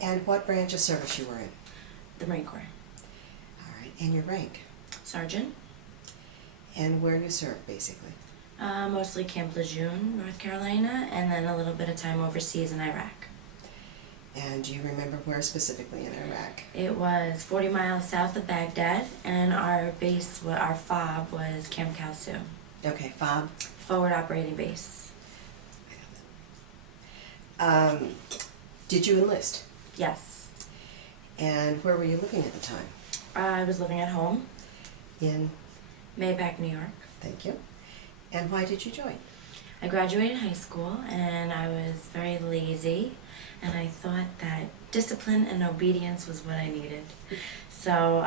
And what branch of service you were in? The Marine Corps. All right, and your rank? Sergeant. And where you served, basically? Mostly Camp Lejeune, North Carolina, and then a little bit of time overseas in Iraq. And do you remember where specifically in Iraq? It was 40 miles south of Baghdad, and our base, our FOB, was Camp Kalsu. Okay, FOB? Forward Operating Base. Did you enlist? Yes. And where were you living at the time? I was living at home. In? Maybach, New York. Thank you. And why did you join? I graduated high school, and I was very lazy, and I thought that discipline and obedience was what I needed. So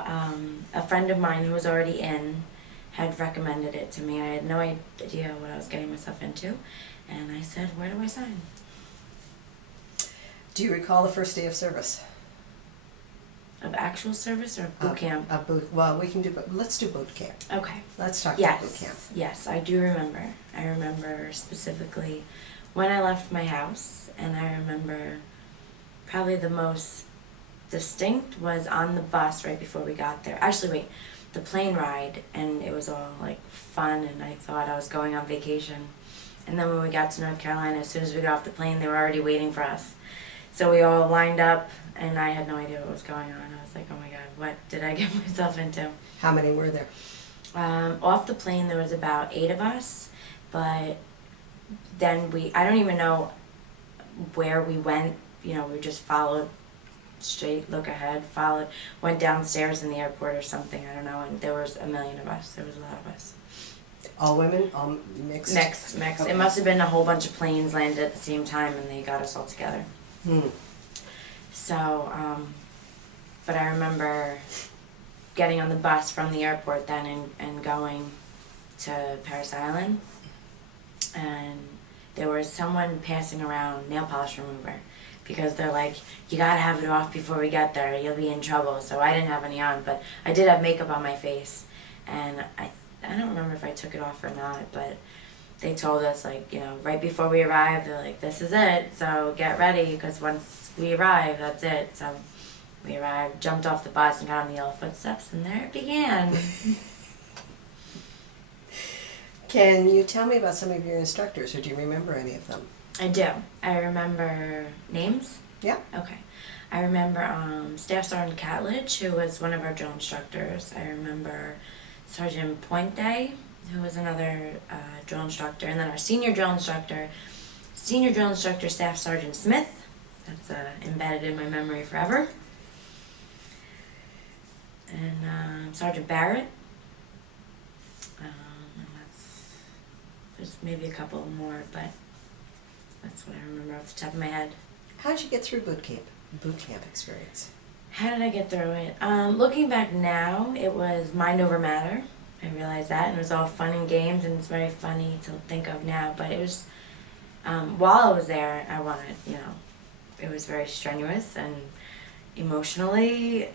a friend of mine who was already in had recommended it to me. I had no idea what I was getting myself into, and I said, where do I sign? Do you recall the first day of service? Of actual service or boot camp? Well, we can do, let's do boot camp. Okay. Let's talk about boot camp. Yes, I do remember. I remember specifically when I left my house, and I remember probably the most distinct was on the bus right before we got there. Actually, wait, the plane ride, and it was all like fun, and I thought I was going on vacation. And then when we got to North Carolina, as soon as we got off the plane, they were already waiting for us. So we all lined up, and I had no idea what was going on. I was like, oh my God, what did I get myself into? How many were there? Off the plane, there was about 8 of us, but then I don't even know where we went. You know, we just followed straight, look ahead, went downstairs in the airport or something, I don't know, and there was a million of us. There was a lot of us. All women? All mixed? Mixed. Okay. It must have been a whole bunch of planes landed at the same time, and they got us all together. So, but I remember getting on the bus from the airport then and going to Paris Island, and there was someone passing around nail polish remover because they're like, you gotta have it off before we get there, you'll be in trouble. So I didn't have any on, but I did have makeup on my face, and I don't remember if I took it off or not, but they told us, like, you know, right before we arrived, they're like, this is it, so get ready, because once we arrive, that's it. So we arrived, jumped off the bus, and got on the yellow footsteps, and there it began. Can you tell me about some of your instructors, or do you remember any of them? I do. I remember names. Yeah. Okay. I remember Staff Sergeant Catledge, who was one of our drill instructors. I remember Sergeant Pointe, who was another drill instructor, and then our senior drill instructor, Staff Sergeant Smith. That's embedded in my memory forever. And Sergeant Barrett. And there's maybe a couple more, but that's what I remember off the top of my head. How did you get through boot camp experience? How did I get through it? Looking back now, it was mind over matter. I realized that, and it was all fun and games, and it's very funny to think of now, but it was, while I was there, I wanted, you know, it was very strenuous and emotionally.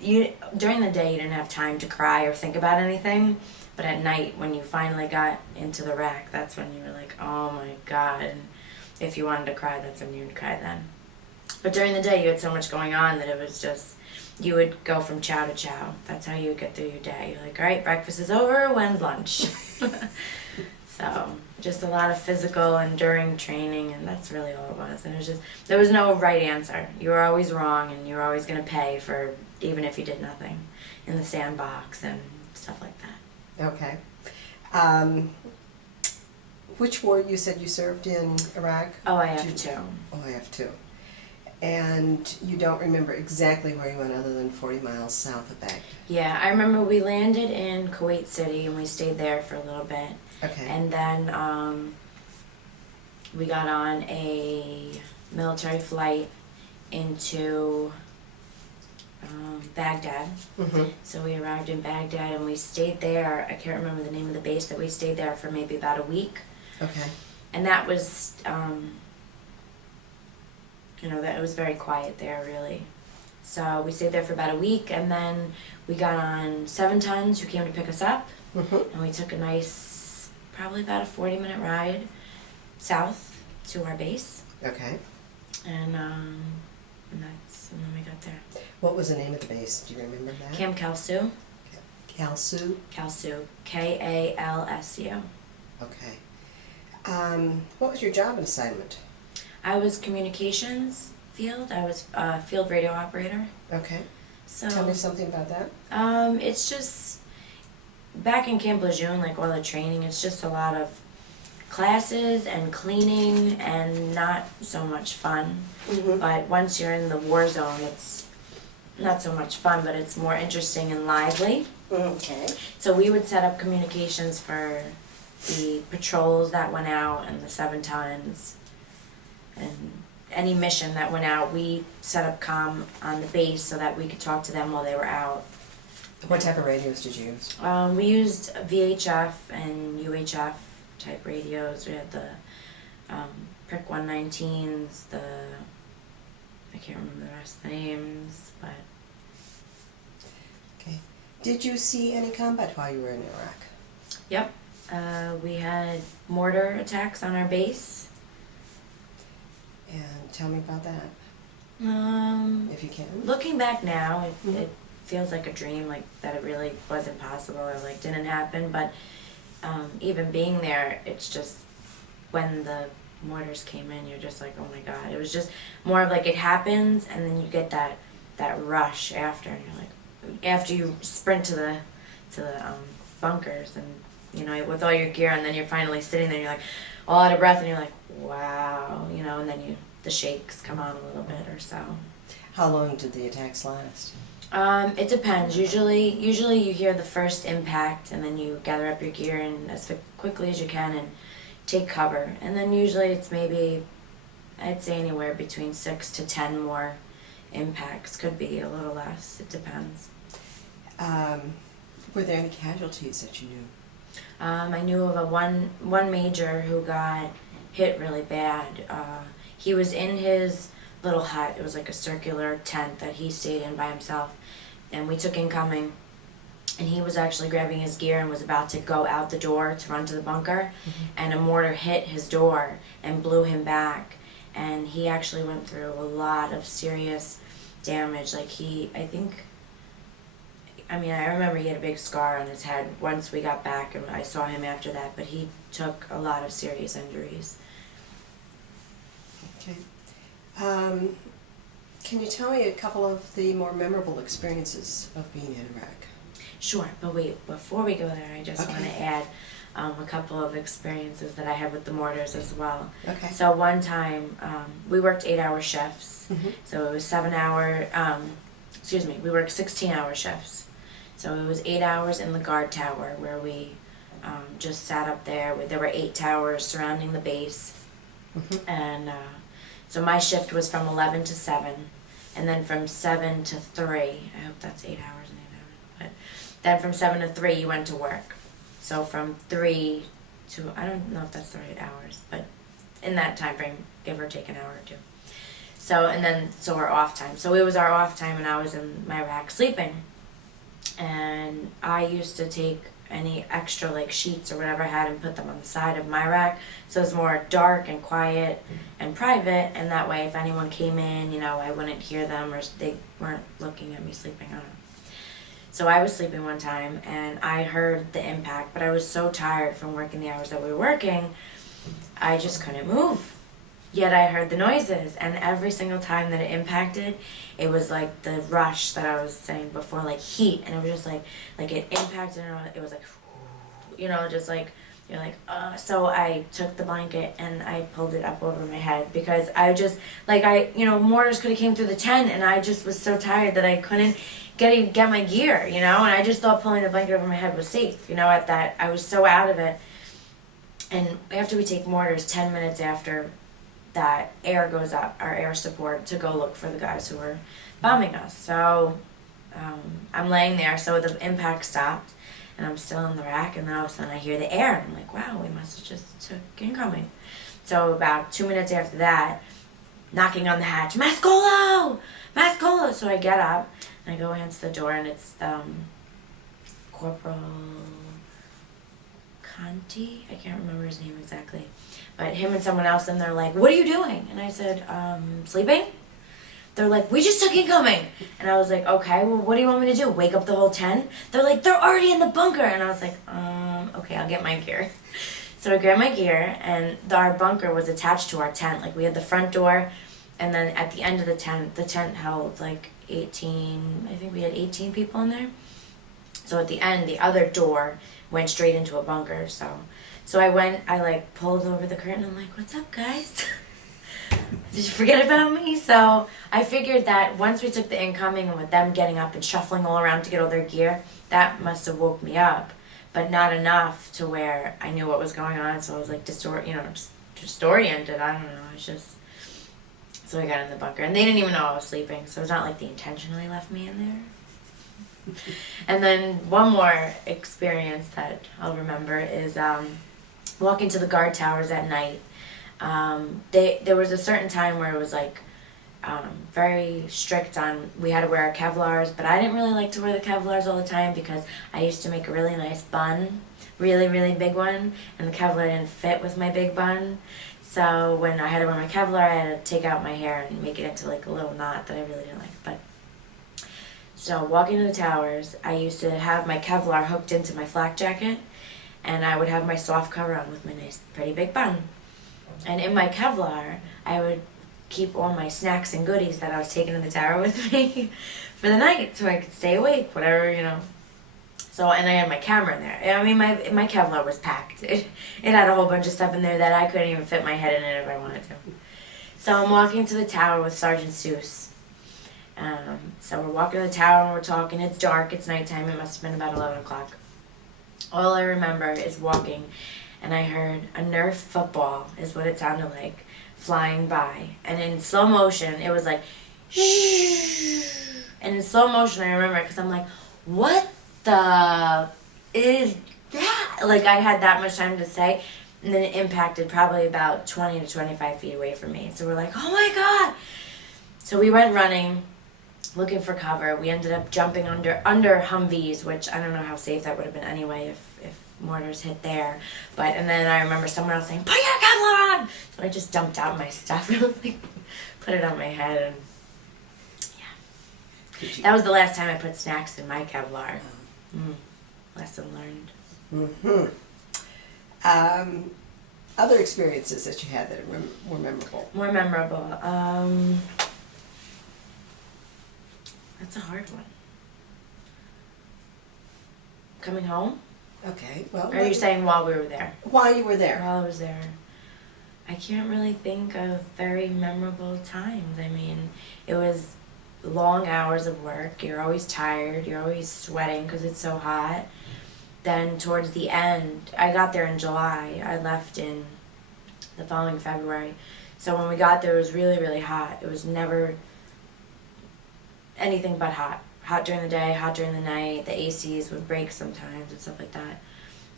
During the day, you didn't have time to cry or think about anything, but at night, when you finally got into the rack, that's when you were like, oh my God, and if you wanted to cry, that's when you would cry then. But during the day, you had so much going on that it was just, you would go from chow to chow. That's how you would get through your day. You're like, all right, breakfast is over, when's lunch? So, just a lot of physical, enduring training, and that's really all it was. And it was just, there was no right answer. You were always wrong, and you were always going to pay for, even if you did nothing, in the sandbox and stuff like that. Okay. Which war you said you served in Iraq? OIF 2. OIF 2. And you don't remember exactly where you went other than 40 miles south of Baghdad? Yeah, I remember we landed in Kuwait City, and we stayed there for a little bit. Okay. And then we got on a military flight into Baghdad. Mm-hmm. So we arrived in Baghdad, and we stayed there. I can't remember the name of the base, that we stayed there for maybe about a week. Okay. And that was, you know, that it was very quiet there, really. So we stayed there for about a week, and then we got on 7 tons who came to pick us up. Mm-hmm. And we took a nice, probably about a 40-minute ride south to our base. Okay. And that's and then we got there. What was the name of the base? Do you remember that? Camp Kalsu. Kalsu? Kalsu. Kalsu. Okay. What was your job and assignment? I was communications field. I was field radio operator. Okay. So Tell me something about that. It's just back in Camp Lejeune, like all the training, it's just a lot of classes and cleaning and not so much fun. Mm-hmm. But once you're in the war zone, it's not so much fun, but it's more interesting and lively. Okay. So we would set up communications for the patrols that went out and the 7 tons and any mission that went out. We set up comm on the base so that we could talk to them while they were out. What type of radios did you use? We used VHF and UHF type radios. We had the Prick 119s, I can't remember the rest of the names, but Okay. Did you see any combat while you were in Iraq? yep. We had mortar attacks on our base. And tell me about that, if you can. Looking back now, Mhm. it feels like a dream, like that it really wasn't possible or like didn't happen. But even being there, it's just when the mortars came in, you're just like, oh my god. It was just more of like it happens, and then you get that rush after, and you're like, after you sprint to the bunkers, and you know, with all your gear, and then you're finally sitting there, and you're like all out of breath, and you're like, wow, you know, and then the shakes come on a little bit or so. How long did the attacks last? It depends. Usually you hear the first impact, and then you gather up your gear and as quickly as you can and take cover. And then usually it's maybe, I'd say anywhere between 6 to 10 more impacts. Could be a little less. It depends. Were there any casualties that you knew? I knew of a one major who got hit really bad. He was in his little hut. It was like a circular tent that he stayed in by himself, and we took incoming, and he was actually grabbing his gear and was about to go out the door to run to the bunker, and a mortar hit his door and blew him back, and he actually went through a lot of serious damage. Like I remember he had a big scar on his head once we got back, and I saw him after that, but he took a lot of serious injuries. Okay. Can you tell me a couple of the more memorable experiences of being in Iraq? Sure, but wait, before we go there, I just want to add a couple of experiences that I had with the mortars as well. Okay. So one time, we worked 8-hour shifts. Mm-hmm. So it was 7-hour, we worked 16-hour shifts. So it was 8 hours in the guard tower where we just sat up there. There were 8 towers surrounding the base. Mm-hmm. And so my shift was from 11 to 7, and then from 7 to 3, I hope that's 8 hours and 8 hours, but then from 7 to 3 you went to work. So from 3 to, I don't know if that's the right hours, but in that time frame, give or take an hour or two. So, and then, so our off time. So it was our off time, and I was in my rack sleeping. And I used to take any extra like sheets or whatever I had and put them on the side of my rack, so it's more dark and quiet and private, and that way if anyone came in, you know, I wouldn't hear them or they weren't looking at me sleeping on it. So I was sleeping one time and I heard the impact, but I was so tired from working the hours that we were working, I just couldn't move. Yet I heard the noises, and every single time that it impacted, it was like the rush that I was saying before, like heat, and it was just like it impacted, and it was like, you know, just like, you're like, so I took the blanket and I pulled it up over my head, because I just, like, mortars could have came through the tent, and I just was so tired that I couldn't get my gear, you know, and I just thought pulling the blanket over my head was safe, you know, at that, I was so out of it. And after we take mortars, 10 minutes after that, air goes up, our air support, to go look for the guys who were bombing us. So I'm laying there, so the impact stopped, and I'm still in the rack, and then all of a sudden I hear the air, and I'm like, wow, we must have just took incoming. So about 2 minutes after that, knocking on the hatch, Mascolo! Mascolo! So I get up, and I go answer the door, and it's Corporal Conti? I can't remember his name exactly. But him and someone else, and they're like, what are you doing? And I said, sleeping. they're like, we just took incoming. And I was like, okay, well, what do you want me to do? Wake up the whole 10? They're like, they're already in the bunker. And I was like, okay, I'll get my gear. So I grabbed my gear, and our bunker was attached to our tent. Like, we had the front door, and then at the end of the tent held like 18, I think we had 18 people in there. So at the end, the other door went straight into a bunker. So I like pulled over the curtain. I'm like, what's up, guys? Did you forget about me? So I figured that once we took the incoming and with them getting up and shuffling all around to get all their gear, that must have woke me up, but not enough to where I knew what was going on. So I was like just disoriented. I don't know. It's just, so I got in the bunker, and they didn't even know I was sleeping. So it's not like they intentionally left me in there. And then one more experience that I'll remember is walking to the guard towers at night. There was a certain time where it was like very strict on, we had to wear our Kevlars, but I didn't really like to wear the Kevlars all the time because I used to make a really nice bun, really, really big one, and the Kevlar didn't fit with my big bun. So when I had to wear my Kevlar, I had to take out my hair and make it into like a little knot that I really didn't like. But so walking to the towers, I used to have my Kevlar hooked into my flak jacket, and I would have my soft cover on with my nice, pretty big bun. And in my Kevlar, I would keep all my snacks and goodies that I was taking to the tower with me for the night, so I could stay awake, whatever, you know. So, and I had my camera in there. I mean, my Kevlar was packed. It had a whole bunch of stuff in there that I couldn't even fit my head in it if I wanted to. So I'm walking to the tower with Sergeant Seuss. So we're walking to the tower and we're talking. It's dark. It's nighttime. It must have been about 11 o'clock. All I remember is walking, and I heard a Nerf football, is what it sounded like, flying by. And in slow motion, it was like, shh. And in slow motion, I remember, because I'm like, what the is that? Like, I had that much time to say. And then it impacted probably about 20 to 25 feet away from me. So we're like, oh my God. So we went running, looking for cover. We ended up jumping under Humvees, which I don't know how safe that would have been anyway if mortars hit there. But, and then I remember someone else saying, put your Kevlar on! So I just dumped out my stuff and was like, put it on my head, and yeah. That was the last time I put snacks in my Kevlar. Lesson learned. Other experiences that you had that were memorable? More memorable. That's a hard one. Coming home? Okay, well. Or are you saying while we were there? While you were there. While I was there. I can't really think of very memorable times. I mean, it was long hours of work. You're always tired. You're always sweating because it's so hot. Then towards the end, I got there in July. I left in the following February. So when we got there, it was really, really hot. It was never anything but hot. Hot during the day, hot during the night. The ACs would break sometimes and stuff like that.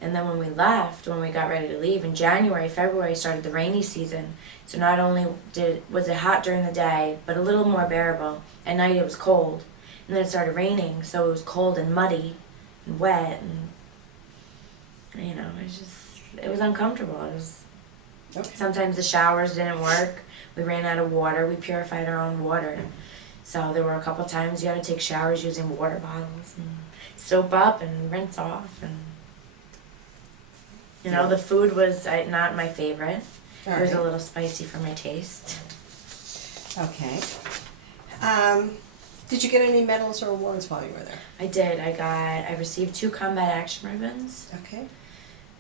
And then when we left, when we got ready to leave, in January, February started the rainy season. So not only was it hot during the day, but a little more bearable. At night it was cold. And then it started raining, so it was cold and muddy and wet. And, you know, it was uncomfortable. It was, okay. Sometimes the showers didn't work. We ran out of water. We purified our own water. So there were a couple times you had to take showers using water bottles and soap up and rinse off. And you know, the food was not my favorite. It was a little spicy for my taste. Okay. Did you get any medals or awards while you were there? I did. I received 2 combat action ribbons. Okay.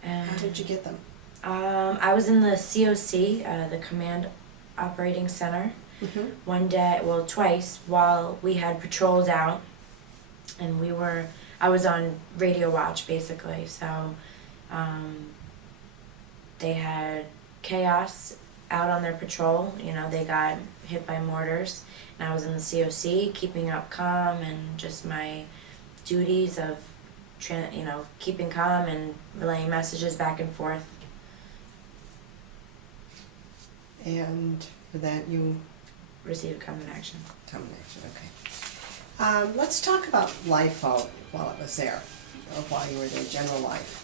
And how did you get them? I was in the COC, the Command Operating Center. One day, well, twice, while we had patrols out, and I was on radio watch, basically, so they had chaos out on their patrol. You know, they got hit by mortars, and I was in the COC, keeping up calm, and just my duties of, keeping calm and relaying messages back and forth. And for that, you received combat action. Combat action, okay. Let's talk about life while it was there, or while you were there, general life.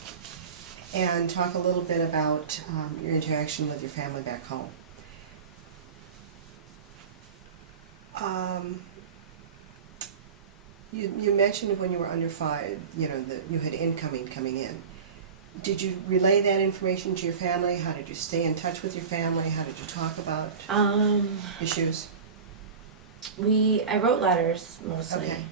And talk a little bit about your interaction with your family back home. Um, you mentioned when you were under 5, you know, that you had incoming coming in. Did you relay that information to your family? How did you stay in touch with your family? How did you talk about issues? I wrote letters mostly. Okay.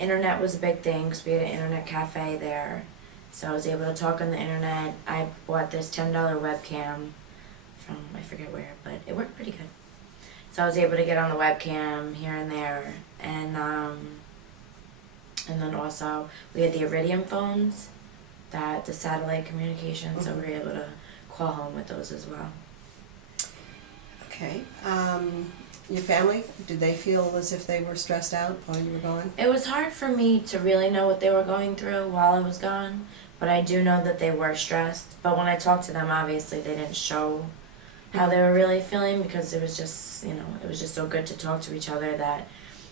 Internet was a big thing because we had an internet cafe there, so I was able to talk on the internet. I bought this $10 webcam from I forget where, but it worked pretty good. So I was able to get on the webcam here and there, and then also we had the Iridium phones, the satellite communication, so we were able to call home with those as well. Okay. Your family, did they feel as if they were stressed out while you were gone? It was hard for me to really know what they were going through while I was gone, but I do know that they were stressed. But when I talked to them, obviously they didn't show how they were really feeling, because it was just, you know, it was just so good to talk to each other that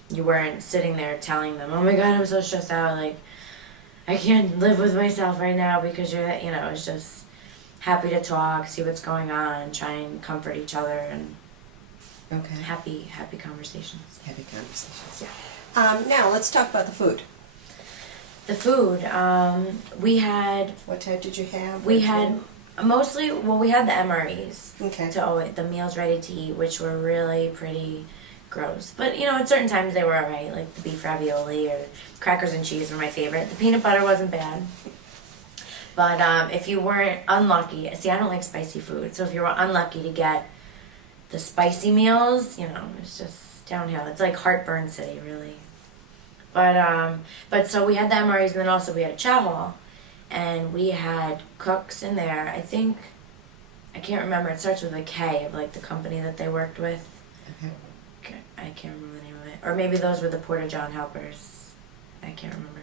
you weren't sitting there telling them, oh my God, I'm so stressed out, like, I can't live with myself right now, because you're, you know, it's just happy to talk, see what's going on, try and comfort each other, and Okay. happy conversations. Happy conversations. Yeah. Now let's talk about the food. The food, we had, What type did you have? we had mostly, well, we had the MREs. Okay. The meals ready to eat, which were really pretty gross. But, you know, at certain times they were alright, like the beef ravioli or crackers and cheese were my favorite. The peanut butter wasn't bad. But if you weren't unlucky, see, I don't like spicy food, so if you were unlucky to get the spicy meals, you know, it's just downhill. It's like heartburn city, really. But so we had the MREs, and then also we had a chow hall, and we had cooks in there. I think, I can't remember, it starts with a K of like the company that they worked with. Okay. I can't remember the name of it. Or maybe those were the Porta John helpers. I can't remember.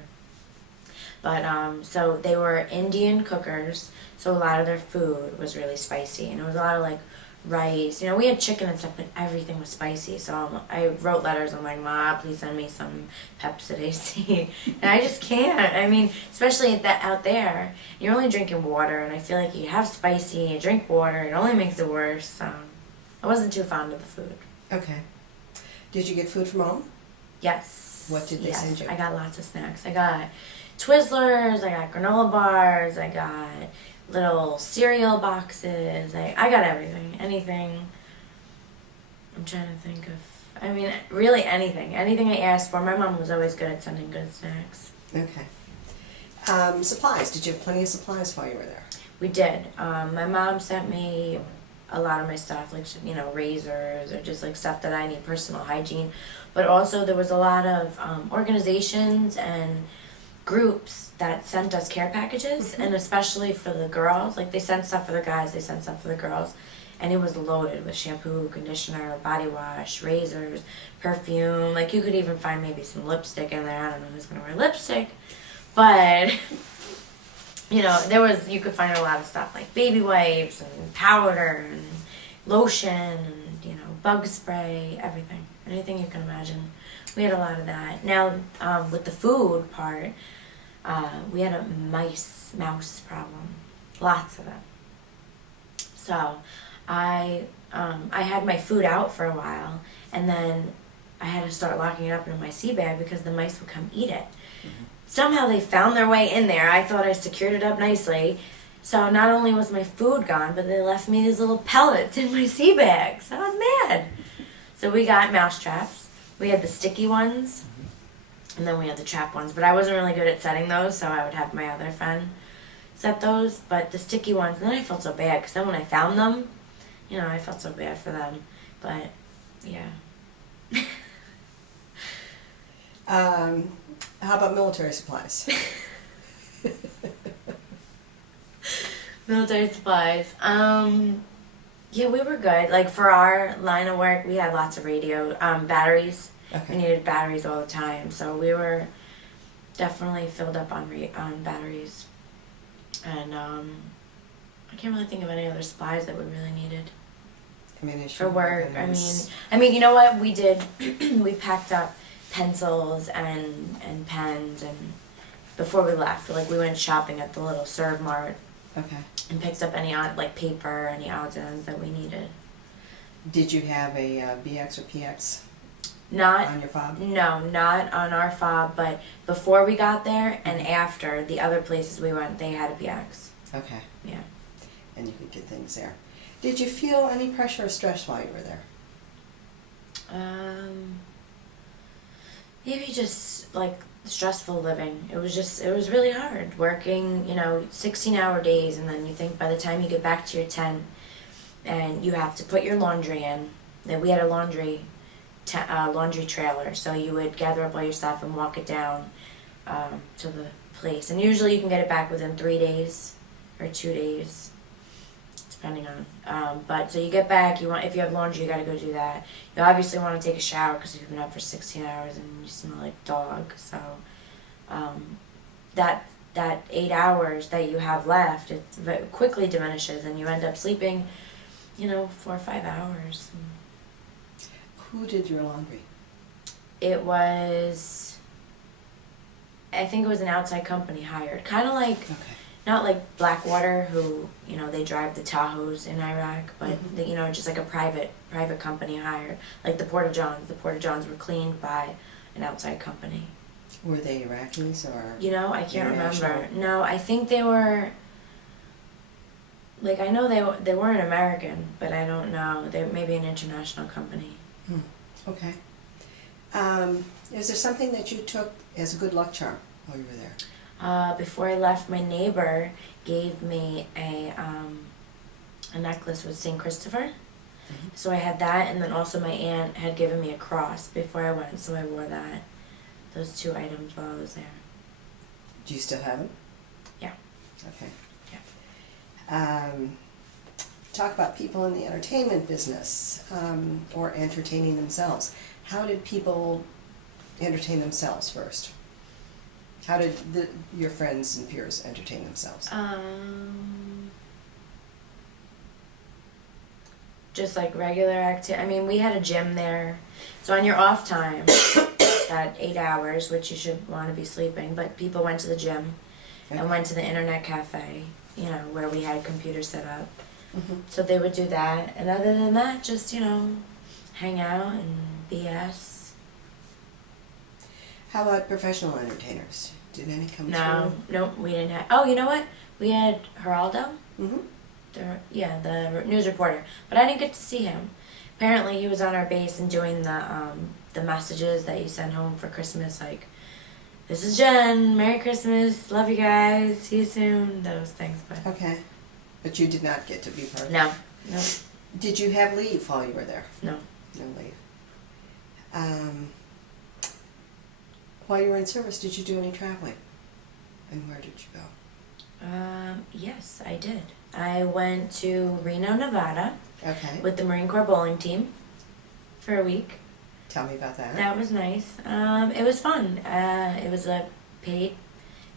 But so they were Indian cookers, so a lot of their food was really spicy, and it was a lot of like rice. You know, we had chicken and stuff, but everything was spicy. So I wrote letters. I'm like, Ma, please send me some Pepsid AC. And I just can't. I mean, especially out there, you're only drinking water, and I feel like you have spicy, you drink water, it only makes it worse. So I wasn't too fond of the food. Okay. Did you get food from home? Yes. What did they send you? I got lots of snacks. I got Twizzlers, I got granola bars, I got little cereal boxes. I got everything. Anything. I'm trying to think of, I mean, really anything. Anything I asked for. My mom was always good at sending good snacks. Okay. Supplies. Did you have plenty of supplies while you were there? We did. My mom sent me a lot of my stuff, like, you know, razors or just like stuff that I need, personal hygiene. But also there was a lot of organizations and groups that sent us care packages, and especially for the girls. Like, they sent stuff for the guys, they sent stuff for the girls, and it was loaded with shampoo, conditioner, body wash, razors, perfume. Like, you could even find maybe some lipstick in there. I don't know who's gonna wear lipstick, but you know, you could find a lot of stuff like baby wipes and powder and lotion and, you know, bug spray, anything you can imagine. We had a lot of that. Now, with the food part, we had a mouse problem, lots of them. So, I had my food out for a while, and then I had to start locking it up in my sea bag because the mice would come eat it. Mm-hmm. Somehow they found their way in there. I thought I secured it up nicely. So not only was my food gone, but they left me these little pellets in my sea bag. So I was mad. So we got mouse traps. We had the sticky ones, and then we had the trap ones. But I wasn't really good at setting those, so I would have my other friend set those. But the sticky ones, and then I felt so bad, because then when I found them, you know, I felt so bad for them. But, yeah. How about military supplies? Military supplies. Yeah, we were good. Like, for our line of work, we had lots of radio, batteries. Okay. We needed batteries all the time, so we were definitely filled up on batteries. And I can't really think of any other supplies that we really needed for work. I mean, you know what we did? We packed up pencils and pens, and before we left, like, we went shopping at the little Serve Mart. Okay. And picked up any like paper, any odds and ends that we needed. Did you have a BX or PX Not on your fob? No, not on our fob, but before we got there and after the other places we went, they had a PX. Okay. Yeah. And you could get things there. Did you feel any pressure or stress while you were there? Maybe just like stressful living. It was really hard working, 16-hour days, and then you think by the time you get back to your tent and you have to put your laundry in. Then we had a laundry trailer, so you would gather up all your stuff and walk it down to the place. And usually you can get it back within 3 days or 2 days, depending on. But so you get back. If you have laundry, you got to go do that. You obviously want to take a shower because you've been up for 16 hours and you smell like dog. So that 8 hours that you have left, it quickly diminishes, and you end up sleeping, 4 or 5 hours. Who did your laundry? I think it was an outside company hired. Kind of like, Okay. not like Blackwater, who, they drive the Tahoes in Iraq, but, just like a private company hired. Like the Porta Johns. The Porta Johns were cleaned by an outside company. Were they Iraqis or? I can't remember. international? No, I think they were, I know they weren't American, but I don't know. They may be an international company. Okay. Is there something that you took as a good luck charm while you were there? Before I left, my neighbor gave me a necklace with St. Christopher. Mm-hmm. So I had that, and then also my aunt had given me a cross before I went, so I wore those 2 items while I was there. Do you still have them? Yeah. Okay. Yeah. Talk about people in the entertainment business or entertaining themselves. How did people entertain themselves first? How did your friends and peers entertain themselves? Just like regular activity. I mean, we had a gym there. So on your off time, that 8 hours, which you should want to be sleeping, but people went to the gym and went to the internet cafe, where we had computers set up. Mm-hmm. So they would do that. And other than that, just, hang out and BS. How about professional entertainers? Did any come No, through? nope, we didn't have. Oh, you know what? We had Geraldo. Mm-hmm. The news reporter, but I didn't get to see him. Apparently, he was on our base and doing the messages that you send home for Christmas, like, "This is Jen, Merry Christmas, love you guys, see you soon," those things. But Okay. But you did not get to be part of it? no. Did you have leave while you were there? No. No leave. While you were in service, did you do any traveling? And where did you go? Yes, I did. I went to Reno, Nevada Okay. with the Marine Corps bowling team for a week. Tell me about that. That was nice. It was fun. It was a paid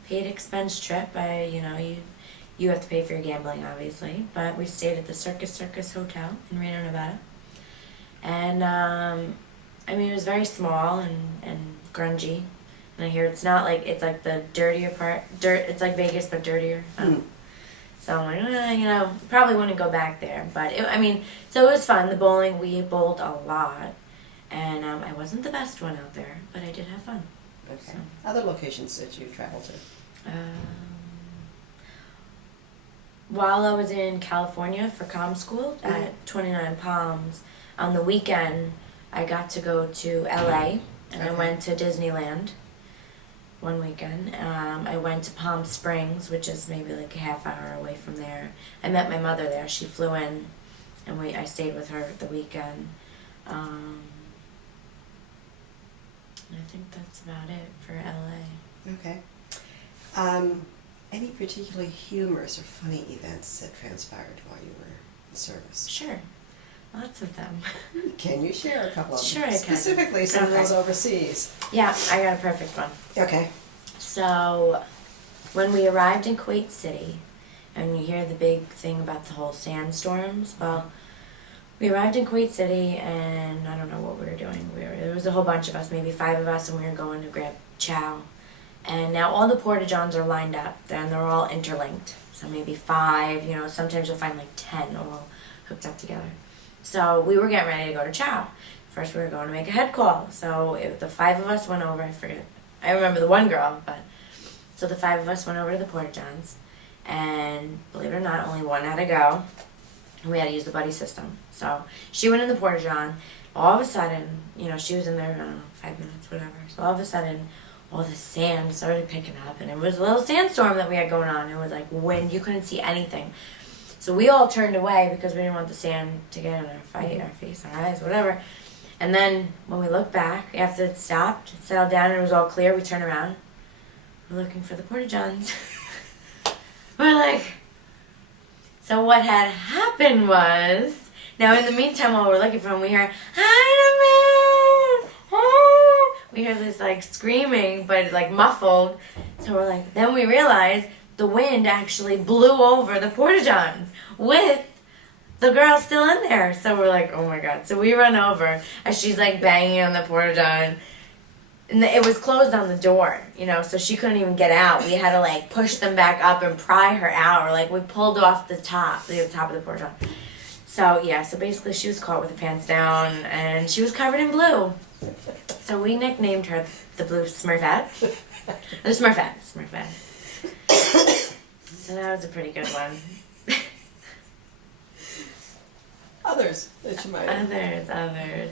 expense trip. You have to pay for your gambling, obviously, but we stayed at the Circus Hotel in Reno, Nevada. And it was very small and grungy. And I hear it's like the dirtier part. It's like Vegas but dirtier. So I'm like, probably wouldn't go back there. But so it was fun. The bowling, we bowled a lot, and I wasn't the best one out there, but I did have fun. Okay. So. Other locations that you traveled to? While I was in California for comm school at 29 Palms, on the weekend I got to go to LA, and I went to Disneyland one weekend. I went to Palm Springs, which is maybe like a half hour away from there. I met my mother there. She flew in, and I stayed with her the weekend. I think that's about it for LA. Okay. Any particularly humorous or funny events that transpired while you were in service? Sure. Lots of them. Can you share a couple of them? Sure, I can. Specifically some of Okay. those overseas. Yeah, I got a perfect one. Okay. So, when we arrived in Kuwait City, and you hear the big thing about the whole sandstorms, well, we arrived in Kuwait City, and I don't know what we were doing. There was a whole bunch of us, maybe 5 of us, and we were going to grab chow. And now all the porta-johns are lined up, and they're all interlinked. So maybe 5, sometimes you'll find like 10 all hooked up together. So we were getting ready to go to chow. first we were going to make a head call. So the 5 of us went over. I remember the one girl, but so the 5 of us went over to the Porta-Johns, and believe it or not, only one had to go. We had to use the buddy system. So she went in the Porta-John. All of a sudden, she was in there, I don't know, 5 minutes, whatever. So all of a sudden, all the sand started picking up, and it was a little sandstorm that we had going on. It was like wind. You couldn't see anything. So we all turned away because we didn't want the sand to get in our face, our eyes, whatever. And then when we looked back, after it stopped, it settled down, and it was all clear, we turned around. We're looking for the Porta-Johns. We're like, so what had happened was, now in the meantime while we're looking for him, we hear, "Hi, ah!" We hear this like screaming, but like muffled. So we're like, then we realize the wind actually blew over the Porta-Johns with the girl still in there. So we're like, oh my God. So we run over as she's like banging on the Porta-John. And it was closed on the door, so she couldn't even get out. We had to like push them back up and pry her out, or like we pulled off the top of the Porta-John. So yeah, so basically she was caught with her pants down, and she was covered in blue. So we nicknamed her the Blue Smurfette. The Smurfette. So that was a pretty good one. Others that you might have. Others.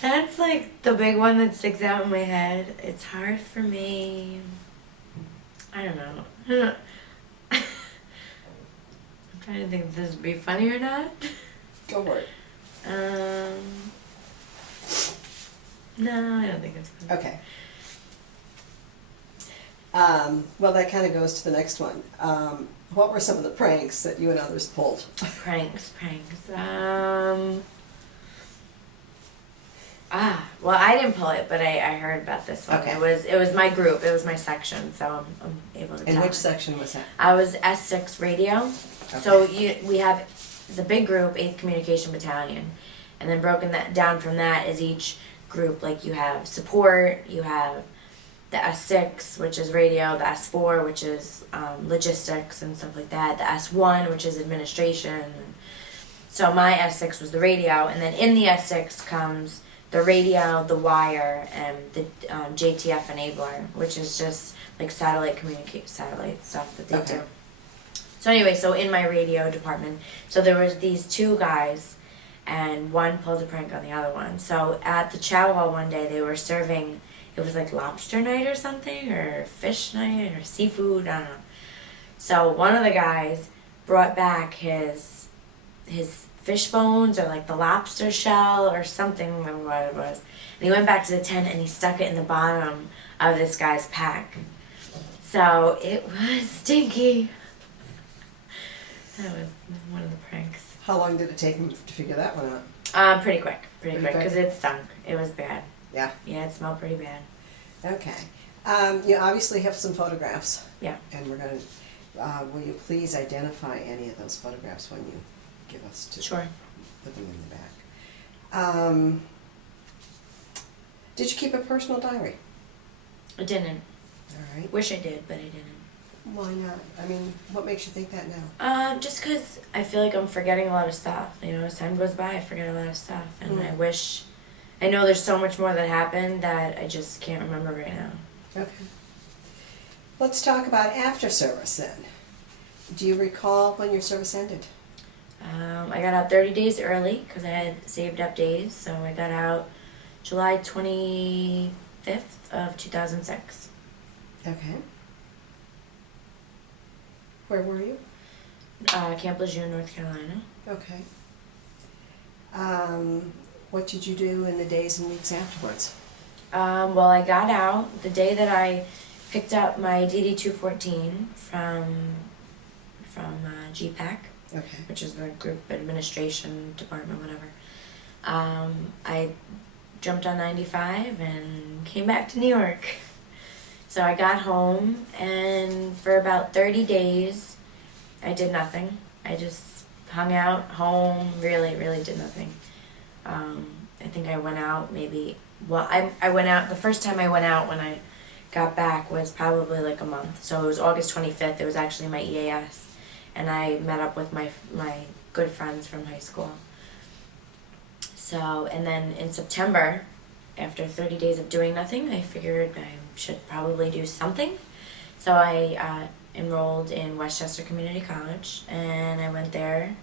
That's like the big one that sticks out in my head. It's hard for me. I don't know. I'm trying to think if this would be funny or not. Go for it. No, I don't think it's funny. Okay. Well, that kind of goes to the next one. What were some of the pranks that you and others pulled? Pranks. Well, I didn't pull it, but I heard about this one. Okay. It was my group. It was my section, so I'm able to tell. And which section was that? I was S6 radio. Okay. So we have the big group, 8th Communication Battalion, and then broken that down from that is each group. Like you have support, you have the S6, which is radio, the S4, which is logistics and stuff like that, the S1, which is administration. So my S6 was the radio, and then in the S6 comes the radio, the wire, and the JTF enabler, which is just like satellite stuff that they do. So anyway, so in my radio department, so there was these 2 guys, and one pulled a prank on the other one. So at the chow hall one day, they were serving, it was like lobster night or something, or fish night, or seafood, I don't know. So one of the guys brought back his fish bones, or like the lobster shell, or something, I don't remember what it was. And he went back to the tent, and he stuck it in the bottom of this guy's pack. So it was stinky. That was one of the pranks. How long did it take him to figure that one out? Pretty quick, because it stunk. It was bad. Yeah. Yeah, it smelled pretty bad. Okay. You obviously have some photographs. Yeah. And we're going to, will you please identify any of those photographs when you give us to Sure. put them in the back? Did you keep a personal diary? I didn't. All right. Wish I did, but I didn't. Why not? I mean, what makes you think that now? Just because I feel like I'm forgetting a lot of stuff. As time goes by, I forget a lot of stuff. And I know there's so much more that happened that I just can't remember right now. Okay. Let's talk about after service then. Do you recall when your service ended? I got out 30 days early because I had saved up days. So I got out July 25th of 2006. Okay. Where were you? Camp Lejeune, North Carolina. Okay. What did you do in the days and weeks afterwards? Well, I got out the day that I picked up my DD-214 from GPAC, Okay. which is the group administration department, whatever. I jumped on 95 and came back to New York. So I got home, and for about 30 days, I did nothing. I just hung out home, really did nothing. I think I went out I went out, the first time I went out when I got back was probably like a month. So it was August 25th. It was actually my EAS. And I met up with my good friends from high school. So, and then in September, after 30 days of doing nothing, I figured I should probably do something. So I enrolled in Westchester Community College, and I went there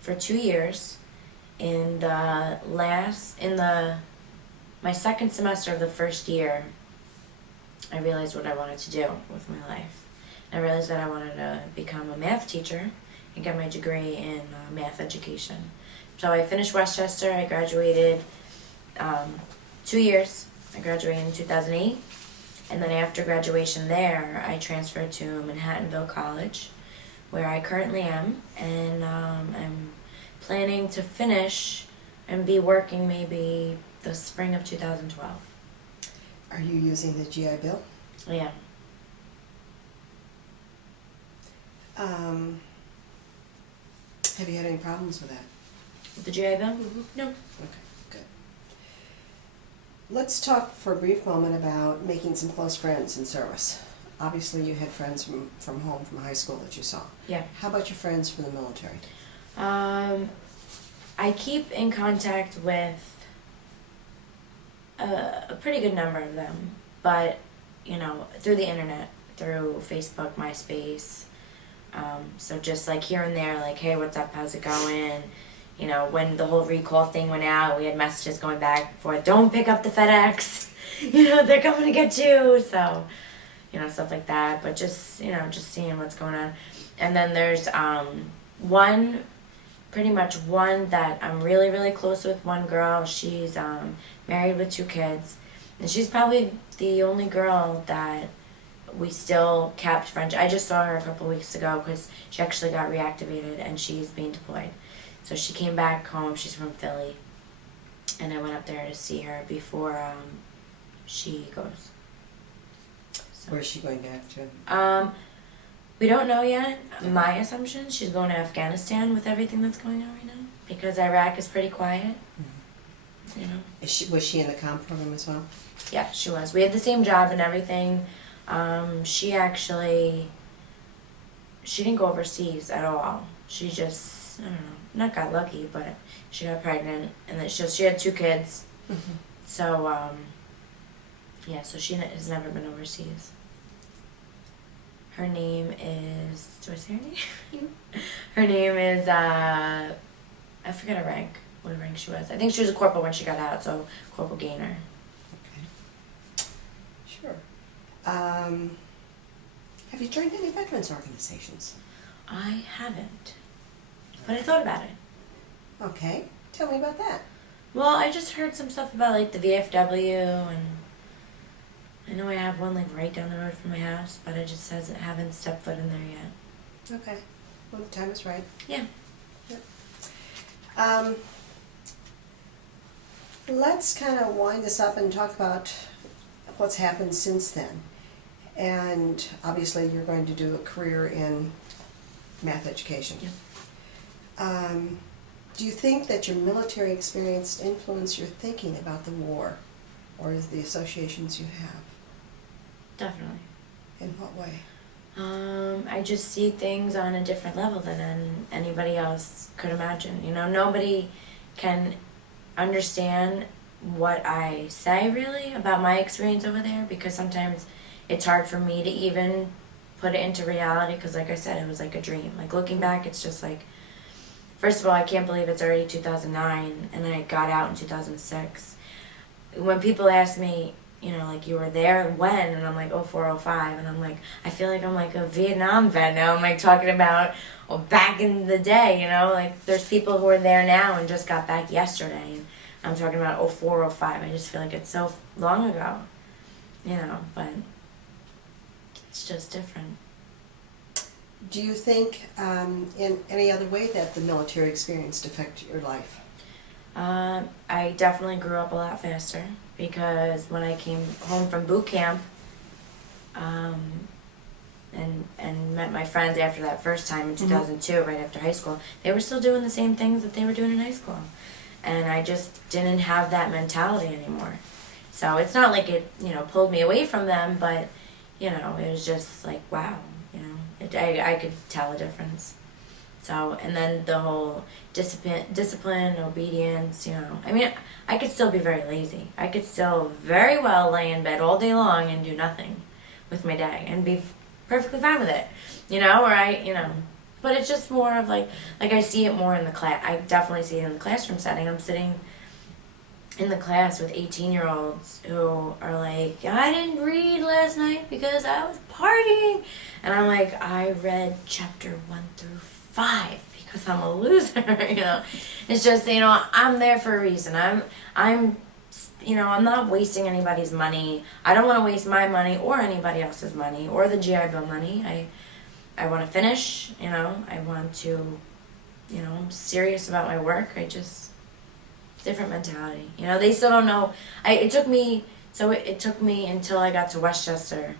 for 2 years. In my second semester of the first year, I realized what I wanted to do with my life. I realized that I wanted to become a math teacher and get my degree in math education. So I finished Westchester. I graduated 2 years. I graduated in 2008. And then after graduation there, I transferred to Manhattanville College, where I currently am. And I'm planning to finish and be working maybe the spring of 2012. Are you using the GI Bill? Yeah. Have you had any problems with that? With the GI Bill? Mm-hmm. No. Okay, good. Let's talk for a brief moment about making some close friends in service. Obviously, you had friends from home, from high school that you saw. Yeah. How about your friends from the military? I keep in contact with a pretty good number of them, but, you know, through the internet, through Facebook, MySpace. So just like here and there, like, hey, what's up, how's it going? You know, when the whole recall thing went out, we had messages going back and forth, don't pick up the FedEx, you know, they're coming to get you, so, you know, stuff like that, but just, you know, just seeing what's going on. And then there's pretty much one that I'm really, really close with, one girl, she's married with 2 kids, and she's probably the only girl that we still kept friendship. I just saw her a couple weeks ago because she actually got reactivated and she's being deployed. So she came back home. She's from Philly, and I went up there to see her before she goes. So, Where is she going back to? We don't know yet. My assumption, she's going to Afghanistan with everything that's going on right now because Iraq is pretty quiet. Mm-hmm. You know. Was she in the comm program as well? Yeah, she was. We had the same job and everything. She didn't go overseas at all. She just, I don't know, not got lucky, but she got pregnant, and then she had 2 kids. Mm-hmm. So, yeah, so she has never been overseas. Her name is, do I say her name? Her name is, I forget her rank, what rank she was. I think she was a corporal when she got out, so Corporal Gaynor. Okay. Sure. Have you joined any veterans organizations? I haven't, but I thought about it. Okay, tell me about that. Well, I just heard some stuff about like the VFW, and I know I have one like right down the road from my house, but I just haven't stepped foot in there yet. Okay, well the time is right. Yeah. Yep. Let's kind of wind this up and talk about what's happened since then. And obviously you're going to do a career in math education. Yeah. Do you think that your military experience influenced your thinking about the war, or is the associations you have? Definitely. In what way? I just see things on a different level than anybody else could imagine. You know, nobody can understand what I say really about my experience over there, because sometimes it's hard for me to even put it into reality, because like I said, it was like a dream. Like looking back, it's just like, first of all, I can't believe it's already 2009 and I got out in 2006. When people ask me, you know, like, you were there when? And I'm like, 04, 05. And I'm like, I feel like I'm like a Vietnam vet now. I'm like talking about, oh, back in the day, you know, like there's people who are there now and just got back yesterday. And I'm talking about 04, 05. I just feel like it's so long ago, you know, but it's just different. Do you think in any other way that the military experience affected your life? I definitely grew up a lot faster, because when I came home from boot camp and met my friends after that first time in 2002, right after high school, they were still doing the same things that they were doing in high school. And I just didn't have that mentality anymore. So it's not like it, you know, pulled me away from them, but, you know, it was just like, wow, you know, I could tell a difference. So, and then the whole discipline, obedience, you know, I mean, I could still be very lazy. I could still very well lay in bed all day long and do nothing with my day and be perfectly fine with it, you know, or you know, but it's just more of like I see it more in the class. I definitely see it in the classroom setting. I'm sitting in the class with 18-year-olds who are like, I didn't read last night because I was partying. And I'm like, I read chapter 1 through 5 because I'm a loser, you know. It's just, you know, I'm there for a reason. I'm you know, I'm not wasting anybody's money. I don't want to waste my money or anybody else's money or the GI Bill money. I want to finish, you know. I want to, you know, I'm serious about my work. Different mentality. You know, they still don't know. It took me until I got to Westchester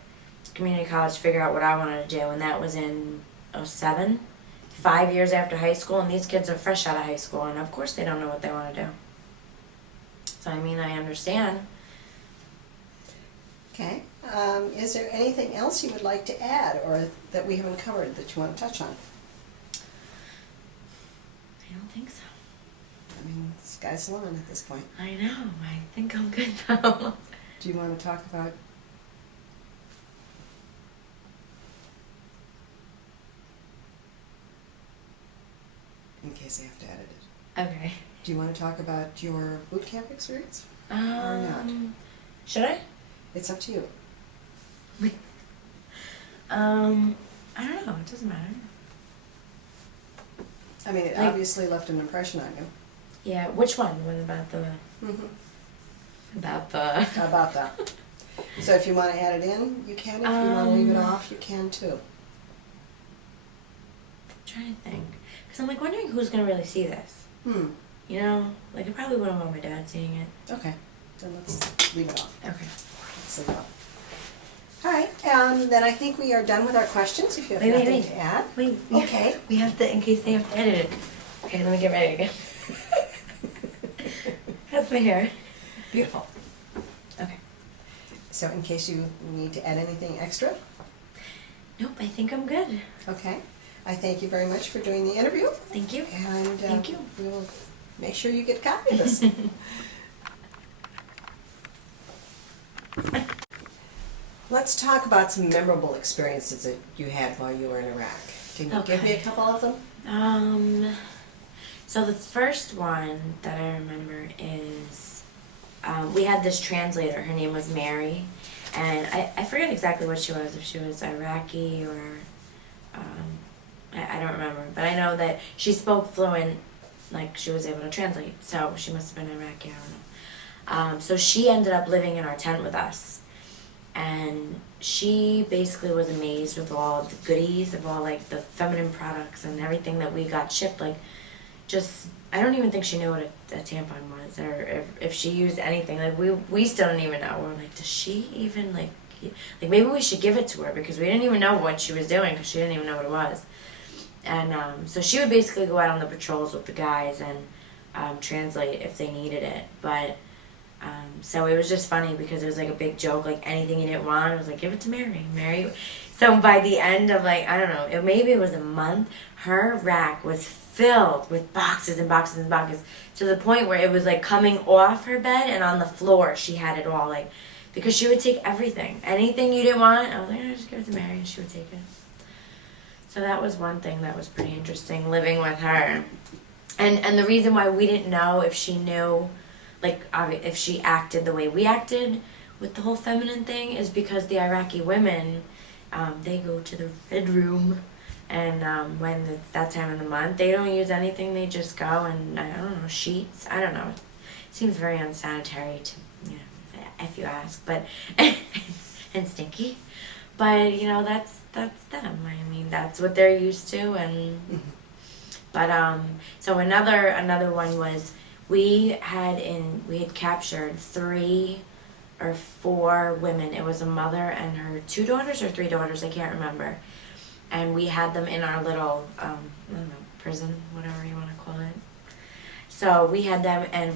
Community College to figure out what I wanted to do, and that was in '07, 5 years after high school, and these kids are fresh out of high school, and of course they don't know what they want to do. So, I mean, I understand. Okay. Is there anything else you would like to add or that we haven't covered that you want to touch on? I don't think so. I mean, sky's the limit at this point. I know. I think I'm good though. Do you want to talk about in case I have to edit it? Okay. Do you want to talk about your boot camp experience? Or not? Should I? It's up to you. I don't know. It doesn't matter. I mean, it obviously left an impression on you. Yeah. Which one? The one about the. Mm-hmm. About the. About that. So if you want to add it in, you can. If you want to leave it off, you can too. I'm trying to think, because I'm like wondering who's gonna really see this. You know, like I probably wouldn't want my dad seeing it. Okay. Then let's leave it off. Okay. Let's leave it off. All right. Then I think we are done with our questions. If you have nothing to add. Wait. Okay. We have to, in case they have to edit it. Okay, let me get ready again. How's my hair? Beautiful. Okay. So in case you need to add anything extra. Nope, I think I'm good. Okay. I thank you very much for doing the interview. Thank you. And thank you. We will make sure you get a copy of this. Let's talk about some memorable experiences that you had while you were in Iraq. Can you give me a couple of them? So the first one that I remember is we had this translator. Her name was Mary, and I forget exactly what she was, if she was Iraqi or I don't remember, but I know that she spoke fluent, like she was able to translate, so she must have been Iraqi, I don't know. So she ended up living in our tent with us, and she basically was amazed with all of the goodies of all like the feminine products and everything that we got shipped. Like, just I don't even think she knew what a tampon was, or if she used anything. Like we still didn't even know. We're like, does she even like maybe we should give it to her, because we didn't even know what she was doing, because she didn't even know what it was. And so she would basically go out on the patrols with the guys and translate if they needed it. But so it was just funny, because it was like a big joke, like anything you didn't want, it was like, give it to Mary. So by the end of like, I don't know, maybe it was a month, her rack was filled with boxes and boxes and boxes, to the point where it was like coming off her bed, and on the floor she had it all, like, because she would take everything. Anything you didn't want, I was like, just give it to Mary, and she would take it. So that was one thing that was pretty interesting, living with her. And the reason why we didn't know if she knew, like, if she acted the way we acted with the whole feminine thing, is because the Iraqi women, they go to the bedroom, and when it's that time of the month, they don't use anything. They just go and, I don't know, sheets. I don't know. It seems very unsanitary to, you know, if you ask, but and stinky. But you know, that's them. I mean, that's what they're used to, and but so another one was we had captured 3 or 4 women. It was a mother and her 2 daughters or 3 daughters, I can't remember. And we had them in our little I don't know, prison, whatever you want to call it. So we had them, and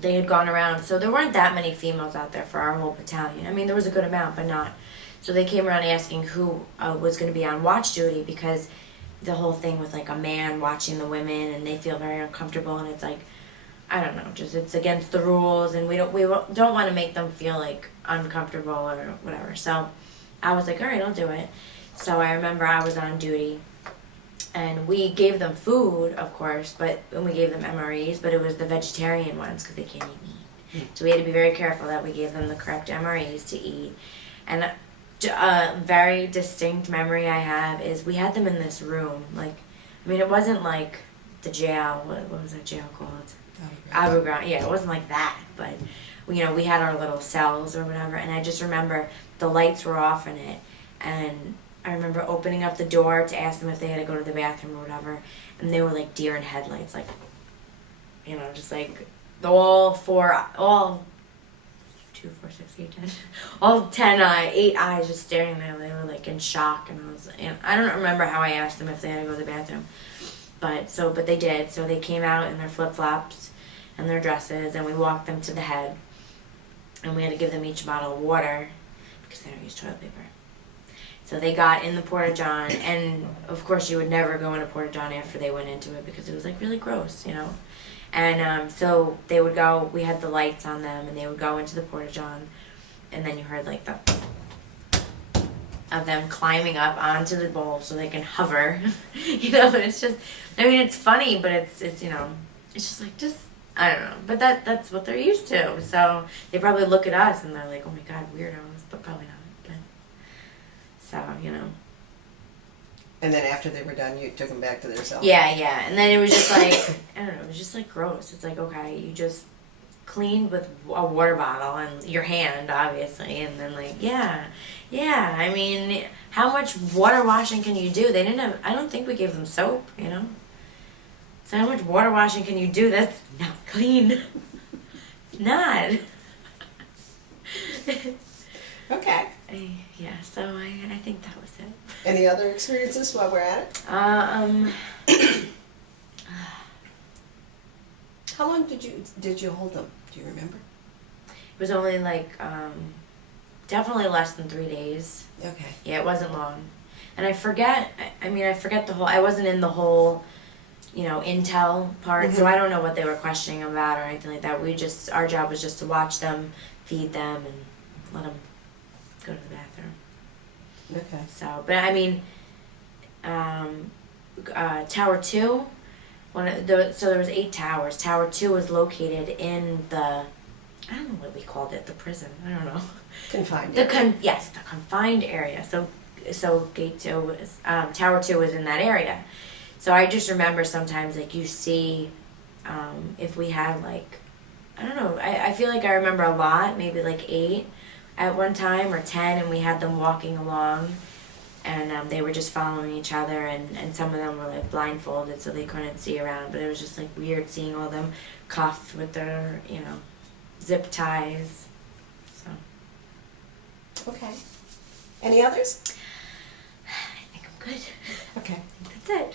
they had gone around. So there weren't that many females out there for our whole battalion. I mean, there was a good amount, but not. So they came around asking who was going to be on watch duty, because the whole thing with like a man watching the women, and they feel very uncomfortable, and it's like, I don't know, just it's against the rules, and we don't want to make them feel like uncomfortable or whatever. So I was like, all right, I'll do it. So I remember I was on duty, and we gave them food, of course, and we gave them MREs, but it was the vegetarian ones because they can't eat meat. So we had to be very careful that we gave them the correct MREs to eat. And a very distinct memory I have is we had them in this room. Like, I mean, it wasn't like the jail. What was that jail called? Abu Ghraib. Yeah, it wasn't like that. But, we had our little cells or whatever. And I just remember the lights were off in it. And I remember opening up the door to ask them if they had to go to the bathroom or whatever. And they were like deer in headlights. Like, just like all 2, 4, 6, 8, 10. All 10, 8 eyes just staring there. They were like in shock, and I don't remember how I asked them if they had to go to the bathroom, but they did. So they came out in their flip flops and their dresses, and we walked them to the head, and we had to give them each a bottle of water because they don't use toilet paper. So they got in the porta-john, and of course you would never go in a porta-john after they went into it because it was like really gross, And so they would go, we had the lights on them, and they would go into the porta-john, and then you heard like the of them climbing up onto the bowl so they can hover, but it's just, I mean, it's funny, but it's it's just like, I don't know, but that's what they're used to, so they probably look at us and they're like, oh my God, weirdos, but probably not, but, so, And then after they were done, you took them back to their cell? Yeah, and then it was just like, I don't know, it was just like gross. It's like, okay, you just cleaned with a water bottle and your hand, obviously, and then like, yeah, I mean, how much water washing can you do? They didn't have, I don't think we gave them soap, So how much water washing can you do that's not clean? It's not. Okay. Yeah, so I think that was it. Any other experiences while we're at it? How long did you hold them? Do you remember? It was only like, definitely less than 3 days. Okay. Yeah, it wasn't long. And I forget the whole, I wasn't in the whole, intel part, so I don't know what they were questioning about or anything like that. Our job was just to watch them, feed them, and let them go to the bathroom. Okay. So, but I mean, Tower 2, so there was 8 towers. Tower 2 was located in the, I don't know what we called it, the prison, I don't know. Confined area. Yes, the confined area. So Gate 2 was, Tower 2 was in that area. So I just remember sometimes, like, you see, if we had, like, I don't know, I feel like I remember a lot, maybe like 8 at one time, or 10, and we had them walking along, and they were just following each other, and some of them were like blindfolded so they couldn't see around, but it was just like weird seeing all them cuffed with their, zip ties, so. Okay. Any others? I think I'm good. Okay. I think that's it.